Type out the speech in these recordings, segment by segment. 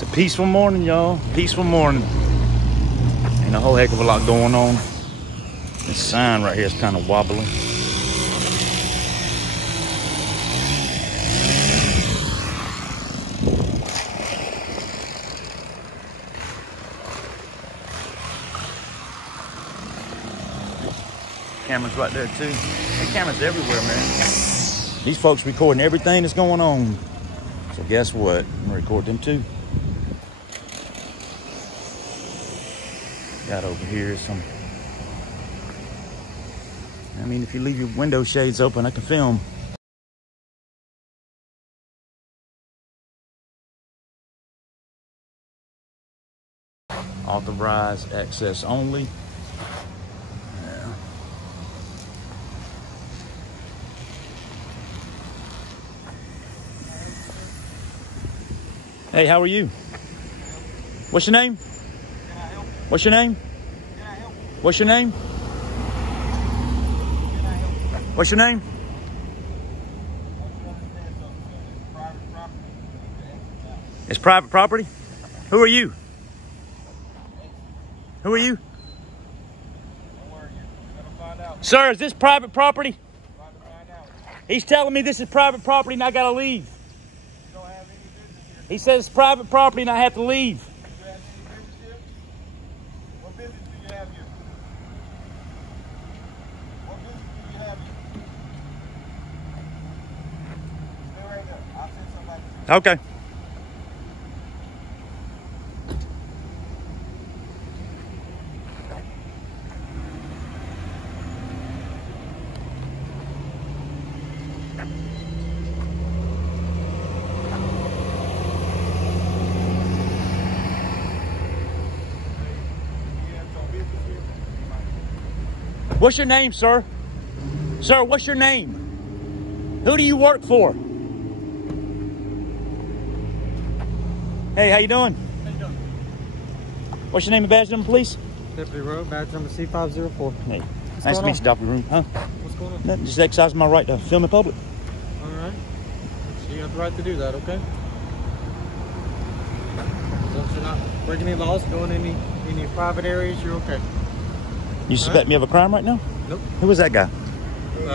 It's a peaceful morning, y'all. Peaceful morning. Ain't a whole heck of a lot going on. This sign right here is kind of wobbly. Cameras right there too. There cameras everywhere, man. These folks recording everything that's going on. So guess what? I'm gonna record them too. Got over here some. I mean, if you leave your window shades open, I can film. Authorized access only. Yeah. Hey, how are you? What's your name? What's your name? What's your name? What's your name? It's private property? Who are you? Who are you? Sir, is this private property? He's telling me this is private property and I gotta leave. He says it's private property and I have to leave. What business do you have here? What business do you have here? Stay right there. I'll send somebody to you. Okay. What's your name, sir? Sir, what's your name? Who do you work for? Hey, how you doing? How you doing? What's your name and badge number, please? Deputy Road, badge number C504. Hey, nice to meet you, Dr. Room. Huh? What's going on? Nothing, just exercising my right to film in public. All right. So you have the right to do that, okay? So if you're not breaking any laws, going in any private areas, you're okay. You suspect me of a crime right now? Nope. Who was that guy? You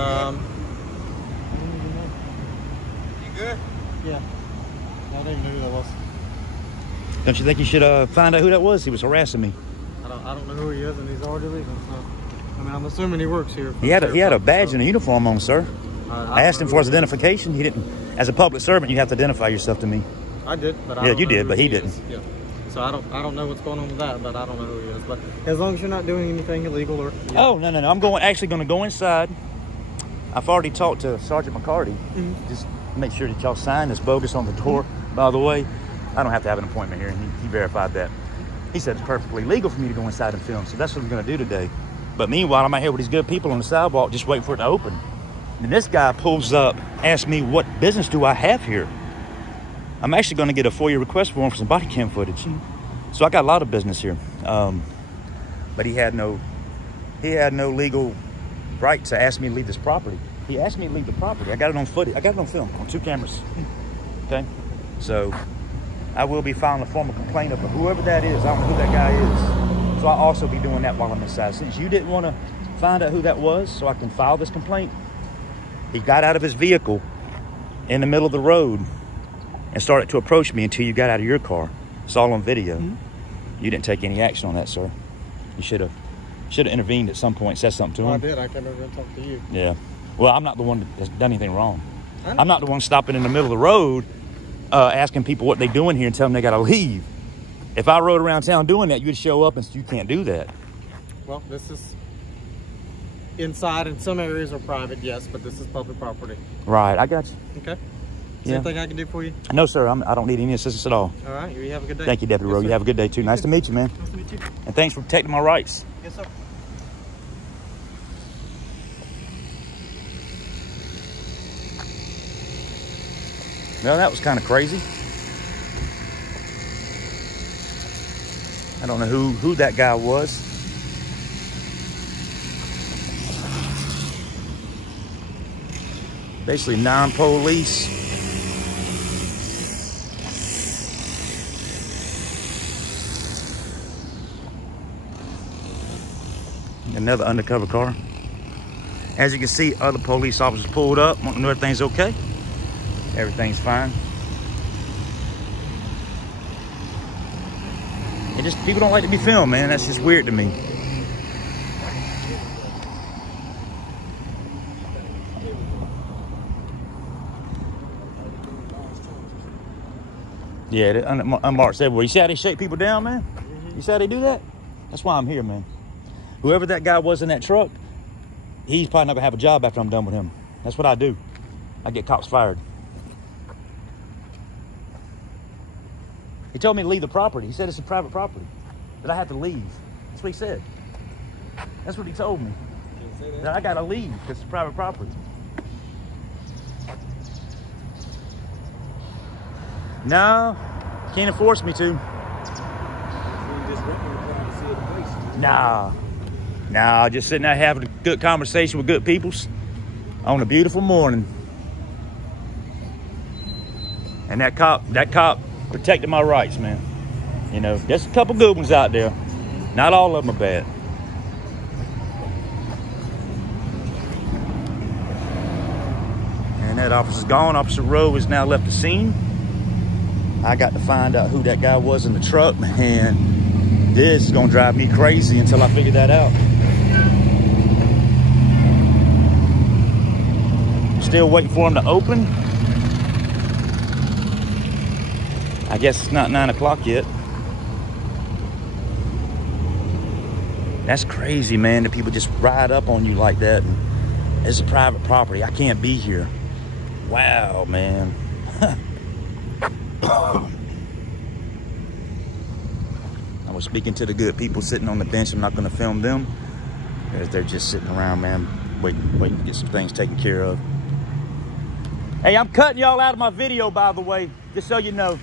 good? Yeah. I don't even know who that was. Don't you think you should find out who that was? He was harassing me. I don't know who he is, and he's already leaving. So, I mean, I'm assuming he works here. He had a badge and a uniform on, sir. I asked him for his identification. He didn't. As a public servant, you have to identify yourself to me. I did, but I yeah, don't you know did, who but he is. didn't. Yeah. So I don't know what's going on with that, but I don't know who he is. But as long as you're not doing anything illegal or Oh no. I'm actually going to go inside. I've already talked to Sergeant McCarty. Just make sure that y'all sign this bogus on the door. By the way, I don't have to have an appointment here, and he verified that. He said it's perfectly legal for me to go inside and film, so that's what I'm going to do today. But meanwhile, I'm out here with these good people on the sidewalk, just waiting for it to open. And this guy pulls up, asks me, what business do I have here? I'm actually going to get a FOIA request form for some body cam footage. So I got a lot of business here. But he had no legal right to ask me to leave this property. He asked me to leave the property. I got it on footage. I got it on film, on 2 cameras. Okay? So I will be filing a formal complaint of whoever that is. I don't know who that guy is. So I'll also be doing that while I'm inside. Since you didn't want to find out who that was so I can file this complaint, he got out of his vehicle in the middle of the road and started to approach me until you got out of your car. It's all on video. You didn't take any action on that, sir. You should have intervened at some point, said something to him. I did. I came over and talked to you. Yeah. Well, I'm not the one that's done anything wrong. I'm not the one stopping in the middle of the road asking people what they're doing here and telling them they got to leave. If I rode around town doing that, you'd show up and you can't do that. Well, this is inside, and some areas are private, yes, but this is public property. Right, I got you. Okay. Is there anything I can do for you? No, sir. I don't need any assistance at all. All right. You have a good day. Thank you, Deputy Rowe. You have a good day, too. Nice to meet you, man. Nice to meet you. And thanks for protecting my rights. Yes, sir. Well, that was kind of crazy. I don't know who that guy was. Basically non-police. Another undercover car. As you can see, other police officers pulled up, want to know everything's okay. Everything's fine. And just people don't like to be filmed, man. That's just weird to me. Yeah, unmarked everywhere. You see how they shake people down, man? You see how they do that? That's why I'm here, man. Whoever that guy was in that truck, he's probably not gonna have a job after I'm done with him. That's what I do. I get cops fired. He told me to leave the property. He said it's a private property, that I have to leave. That's what he said. That's what he told me. That I gotta leave because it's private property. No, can't enforce me to. Nah, just sitting there having a good conversation with good peoples on a beautiful morning. And that cop protected my rights, man. You know, there's a couple good ones out there. Not all of them are bad. And that officer's gone. Officer Rowe has now left the scene. I got to find out who that guy was in the truck, and this is gonna drive me crazy until I figure that out. Still waiting for him to open. I guess it's not 9 o'clock yet. That's crazy, man, that people just ride up on you like that. And it's a private property. I can't be here. Wow, man. I was speaking to the good people sitting on the bench. I'm not going to film them as they're just sitting around, man, waiting to get some things taken care of. Hey, I'm cutting y'all out of my video, by the way, just so you know.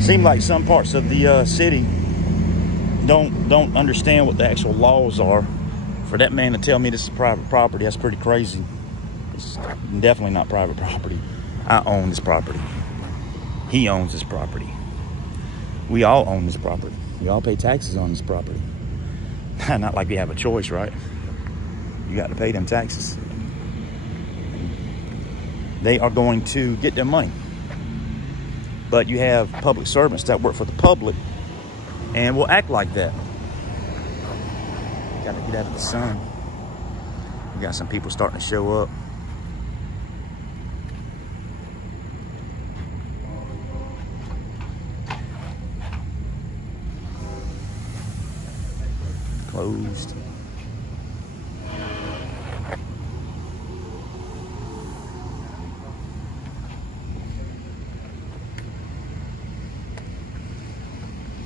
Seem like some parts of the city don't understand what the actual laws are. For that man to tell me this is private property, that's pretty crazy. It's definitely not private property. I own this property. He owns this property. We all own this property. We all pay taxes on this property. Not like we have a choice, right? You got to pay them taxes. They are going to get their money. But you have public servants that work for the public and will act like that. Got to get out of the sun. We got some people starting to show up. Closed.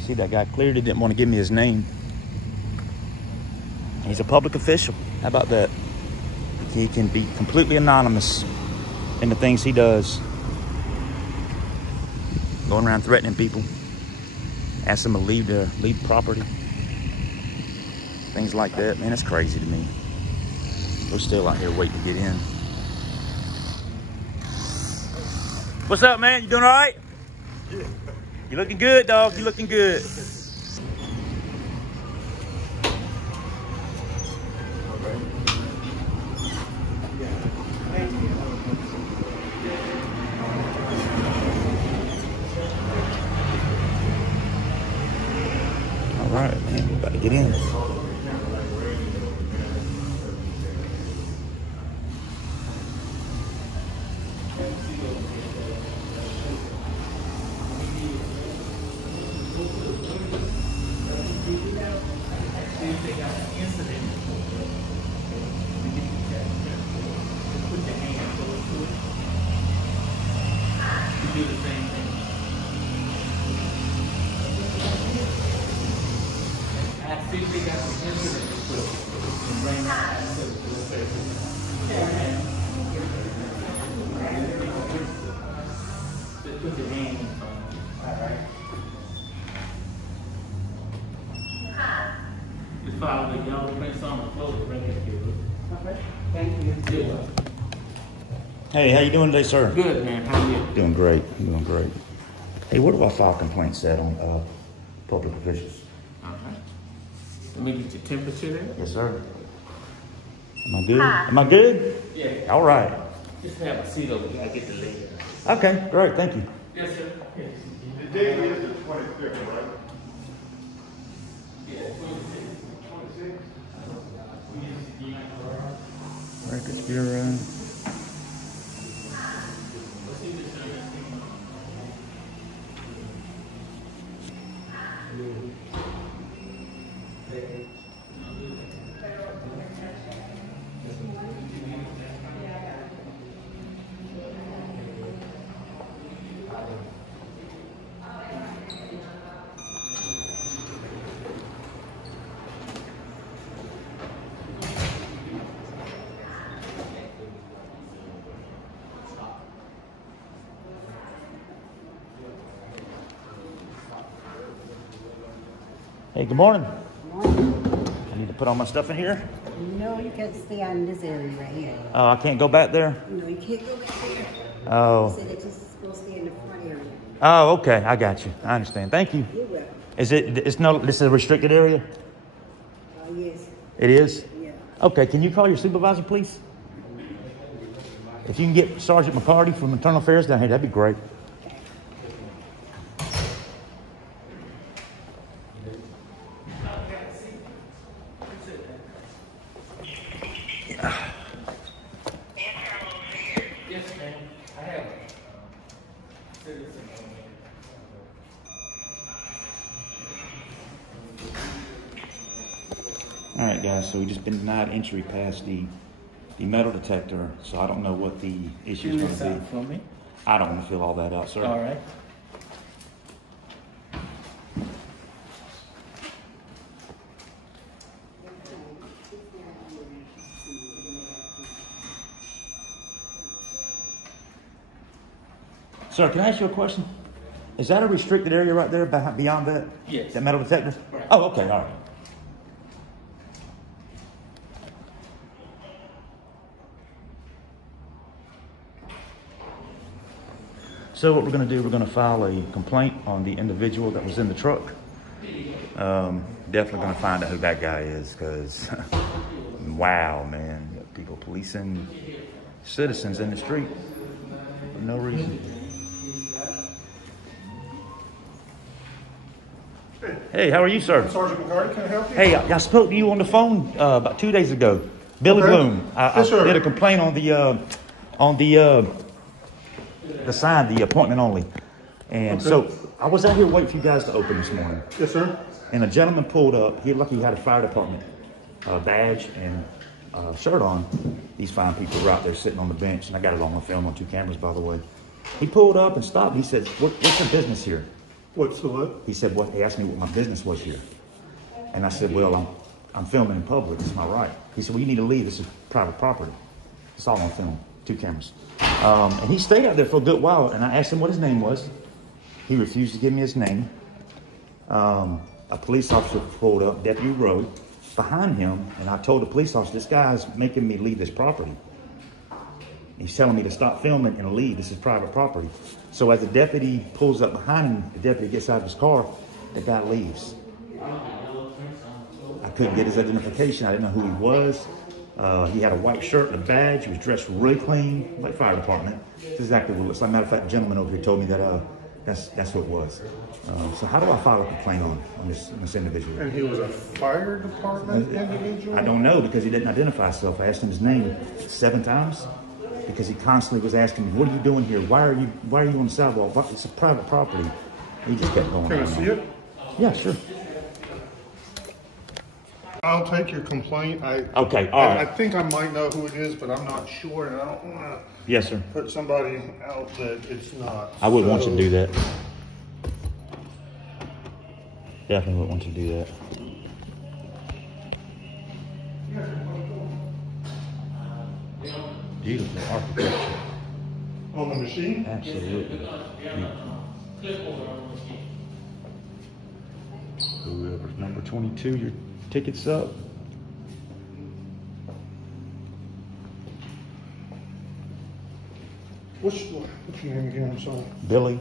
See, that guy clearly didn't want to give me his name. He's a public official. How about that? He can be completely anonymous in the things he does. Going around threatening people. Ask them to leave property. Things like that. Man, that's crazy to me. We're still out here waiting to get in. What's up, man? You doing all right? Yeah. You looking good, dog. You looking good. All right, man. We're about to get in. Do the same thing. I see if they got Just follow the yellow prints on the floor. Okay. Thank you. You're welcome. Hey, how you doing today, sir? Good, man. How are you? Doing great. Doing great. Hey, where do I file complaints at on public officials? All right. Let me get your temperature there. Yes, sir. Am I good? Am I good? Yeah. All right. Just have a seat over here. I get the lid. Okay, great. Thank you. Yes, sir. Yes. The date is the 25th, right? Yeah, 26. Records Bureau. Hey, good morning. I need to put all my stuff in here. No, you can't stay on this area right here. Oh, I can't go back there? No, you can't go back there. Oh. They said it's just supposed to stay in the front area. Oh, okay. I got you. I understand. Thank you. You're welcome. This is a restricted area? Yes. It is? Yeah. Okay, can you call your supervisor, please? If you can get Sergeant McCarty from Internal Affairs down here, that'd be great. Yes, ma'am. I have a citizen. All right, guys, so we just been denied entry past the metal detector, so I don't know what the issue is Fill this going to out be. for me. I don't want to fill all that out, sir. All right. Sir, can I ask you a question? Is that a restricted area right there beyond that? Yes. That metal detector? Right. Oh, okay, all right. So what we're going to do, we're going to file a complaint on the individual that was in the truck. Definitely going to find out who that guy is, because wow, man, you got people policing citizens in the street for no reason. Hey, how are you, sir? Sergeant McCarty, can I help you? Hey, I spoke to you on the phone about 2 days ago. Billy Okay. Bloom. I Yes, sir. did a complaint on the sign, the appointment only. And Okay. so I was out here waiting for you guys to open this morning. Yes, sir. And a gentleman pulled up. He looked like he had a fire department badge and shirt on. These fine people were out there sitting on the bench, and I got it on my film on 2 cameras, by the way. He pulled up and stopped. He said, "What's your business here?" What's the what? He said, "What?" He asked me what my business was here, and I said, "Well, I'm filming in public. It's my right." He said, "Well, you need to leave. This is private property. It's all on film, 2 cameras." And he stayed out there for a good while, and I asked him what his name was. He refused to give me his name. A police officer pulled up, Deputy Rowe, behind him, and I told the police officer, "This guy's making me leave this property. He's telling me to stop filming and leave. This is private property." So as the deputy pulls up behind him, the deputy gets out of his car, the guy leaves. I couldn't get his identification. I didn't know who he was. He had a white shirt and a badge. He was dressed really clean, like fire department. That's exactly what it looks like. Matter of fact, the gentleman over here told me that that's what it was. So how do I file a complaint on this individual? And he was a fire department individual? I don't know, because he didn't identify himself. I asked him his name 7 times because he constantly was asking me, "What are you doing here? Why are you on the sidewalk? It's a private property." He just kept going. Can I on. see it? Yeah, sure. I'll take your complaint. Okay, all I right. think I might know who it is, but I'm not sure, and I don't want to Yes, sir. put somebody out that it's not. I would want you to So- do that. Definitely would want you to do that. Beautiful architecture. On the machine? Absolutely. Whoever's number 22, your ticket's up. What's your name again? I'm sorry. Billy.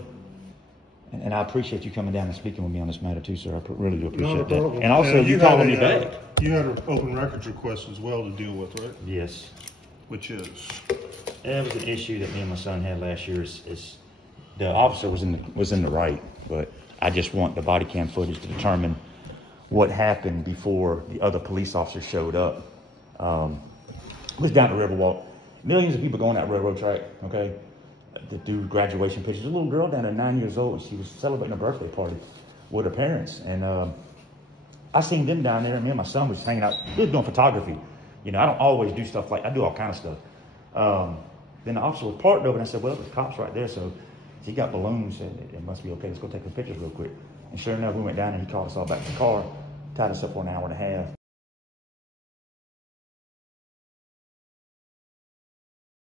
And I appreciate you coming down and speaking with me on this matter too, sir. I really do Not a appreciate that. problem. And also, you had calling a, me back. You had an open records request as well to deal with, right? Yes. Which is? That was an issue that me and my son had last year. Is the officer was in the right, but I just want the body cam footage to determine what happened before the other police officers showed up. It was down the Riverwalk. Millions of people going that railroad track, okay? To do graduation pictures. A little girl down there, 9 years old, and she was celebrating a birthday party with her parents. And I seen them down there, and me and my son was hanging out. We were doing photography. You know, I don't always do stuff I do all kind of stuff. Then the officer was parked over, and I said, well, there's cops right there, so he got balloons, and it must be okay. Let's go take some pictures real quick. And sure enough, we went down, and he called us all back to the car, tied us up for an hour and a half.